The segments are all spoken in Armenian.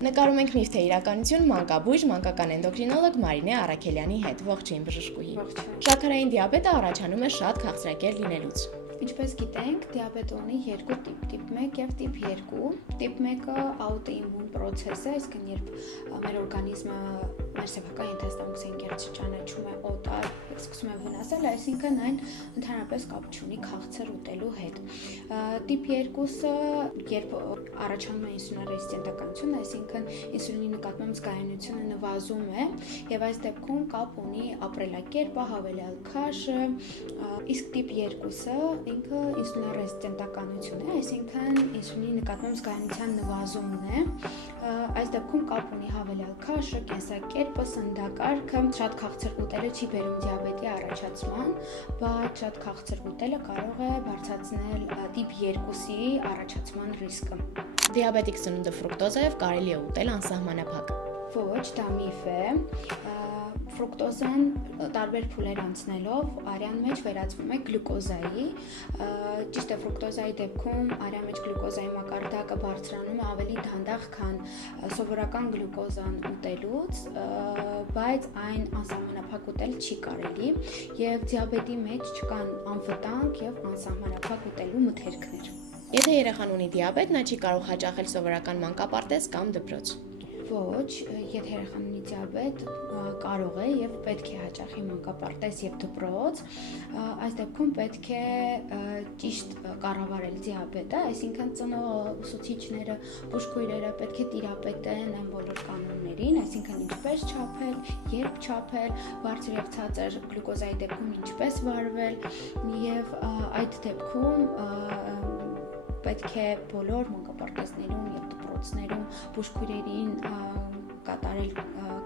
Նկարում ենք միֆ թե իրականություն մանկաբույժ մանկական էնդոկրինոլոգ Մարինե Առաքելյանի հետ։ Ողջույն բժշկուհի։ Շաքարային դիաբետը առաջանում է շատ քաղցրակեր լինելուց։ Ինչպես գիտենք, դիաբետը ունի երկու տիպ՝ տիպ 1 եւ տիպ 2։ Տիպ 1-ը աուտոիմուն process է, այսինքն երբ մեր օրգանիզմը մեր սեփական ենթաստամոքսային գեղձի ճանաչում է օտար, սկսում է վնասել, այսինքն այն ընդհանրապես կապ չունի քաղցր ուտելու հետ։ Տիպ 2-ը, երբ առաջանում է ինսուլինառեզիստենտականություն, այսինքն ինսուլինի նկատմամբ զգայունությունը նվազում է, եւ այս դեպքում կապ ունի ապրելակերպը, հավելյալ քաշը, իսկ տիպ 2-ը ինքը ինսուլինառեզիստենտականություն է, այսինքն ինսուլինի նկատմամբ զգայունության նվազումն է։ Այս դեպքում կապ ունի հավելյալ քաշը, կենսակերպը, սննդակարգը, շատ քաղցր ուտելը չի բերում դիաբետի առաջացման, բայց շատ քաղցր ուտելը կարող է բարձրացնել տիպ 2-ի առաջացման ռիսկը։ Դիաբետիկ սնունդը ֆրուկտոզայով կարելի է ուտել անսահմանափակ։ Ոչ, դա միֆ է։ Ֆրուկտոզան տարբեր փուլեր անցնելով արյան մեջ վերածվում է գլյուկոզայի։ Ճիշտ է, ֆրուկտոզայի դեպքում արյան մեջ գլյուկոզայի մակարդակը բարձրանում է ավելի դանդաղ, քան սովորական գլյուկոզան ուտելուց, բայց այն անսահմանափակ ուտել չի կարելի, եւ դիաբետի մեջ չկան անվտանգ եւ անսահմանափակ ուտելու մթերքներ։ Եթե երեխան ունի դիաբետ, նա չի կարող հաճախել սովորական մանկապարտեզ կամ դպրոց։ Ոչ, եթե երեխան ունի դիաբետ, կարող է եւ պետք է հաճախի մանկապարտեզ եւ դպրոց։ Այս դեպքում պետք է ճիշտ կառավարել դիաբետը, այսինքն ծնողուսուցիչները, բուժքույրերը պետք է տիրապետեն այն բոլոր կանոններին, այսինքն ինչպես չափել, երբ չափել, բարձր եւ ցածր գլյուկոզայի դեպքում ինչպես վարվել եւ այդ դեպքում պետք է բոլոր մանկապարտեզներում եւ դպրոցներում բուժքույրերին կատարել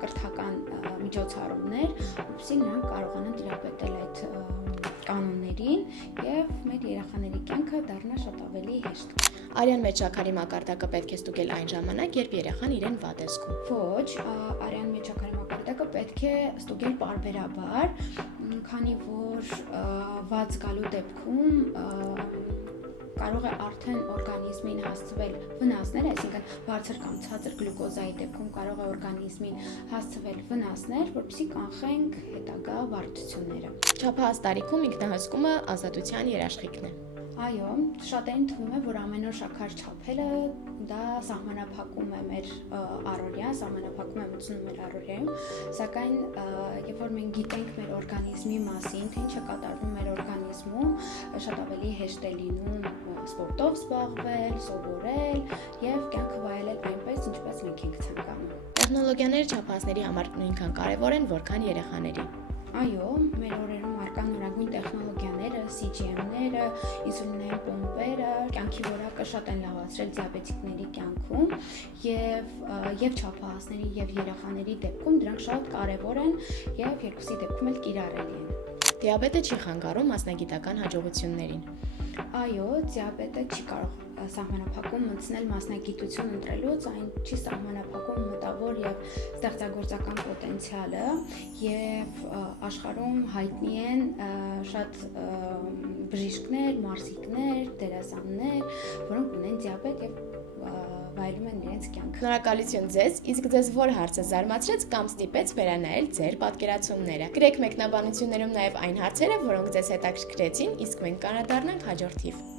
կրթական միջոցառումներ, որպեսզի նրանք կարողանան տիրապետել այդ կանոններին եւ մեր երեխաների կյանքը դառնա շատ ավելի հեշտ։ Արյան մեջ շաքարի մակարդակը պետք է ստուգել այն ժամանակ, երբ երեխան իրեն վատ է զգում։ Ոչ, արյան մեջ շաքարի մակարդակը պետք է ստուգել պարբերաբար, քանի որ վատ զգալու դեպքում կարող է արդեն օրգանիզմին հասցվել վնասներ, այսինքն բարձր կամ ցածր գլյուկոզայի դեպքում կարող է օրգանիզմին հասցվել վնասներ, որպեսզի կանխենք հետագա վարդությունները։ Չափահաս տարիքում ինքնահսկումը ազատության երաշխիքն է։ Այո, շատերին թվում է, որ ամեն օր շաքար չափելը դա սահմանափակում է մեր առօրյան, սահմանափակում է մտցնում մեր առօրյայում, սակայն երբ որ մենք գիտենք մեր օրգանիզմի մասին, թե ինչ է կատարվում մեր օրգանիզմում, շատ ավելի հեշտ է լինում սպորտով զբաղվել, սովորել եւ կյանքը վայելել այնպես, ինչպես մենք ենք ցանկանում։ Տեխնոլոգիաները չափահասների համար նույնքան կարևոր են, որքան երեխաների։ Այո, մեր օրերում առկա նորագույն տեխնոլոգիաները, CGM-ները, ինսուլինային պոմպերը, կյանքի որակը շատ են լավացրել դիաբետիկների կյանքում եւ չափահասների եւ երեխաների դեպքում դրանք շատ կարեւոր են եւ երկուսի դեպքում էլ կիրառելի են։ Դիաբետը չի խանգարում մասնագիտական հաջողություններին։ Այո, դիաբետը չի կարող սահմանափակում մտցնել մասնագիտություն ընտրելուց, այն չի սահմանափակում մտավոր եւ ստեղծագործական պոտենցիալը եւ աշխարհում հայտնի են շատ բժիշկներ, մարզիկներ, դերասաններ, որոնք ունեն դիաբետ եւ վայելում են իրենց կյանքը։ Շնորհակալություն ձեզ, իսկ ձեզ որ հարցը զարմացրեց կամ ստիպեց վերանայել ձեր պատկերացումները։ Գրեք մեկնաբանություններում նաև այն հարցերը, որոնք ձեզ հետաքրքրեցին, իսկ մենք կանրադառնանք հաջորդ թիվ։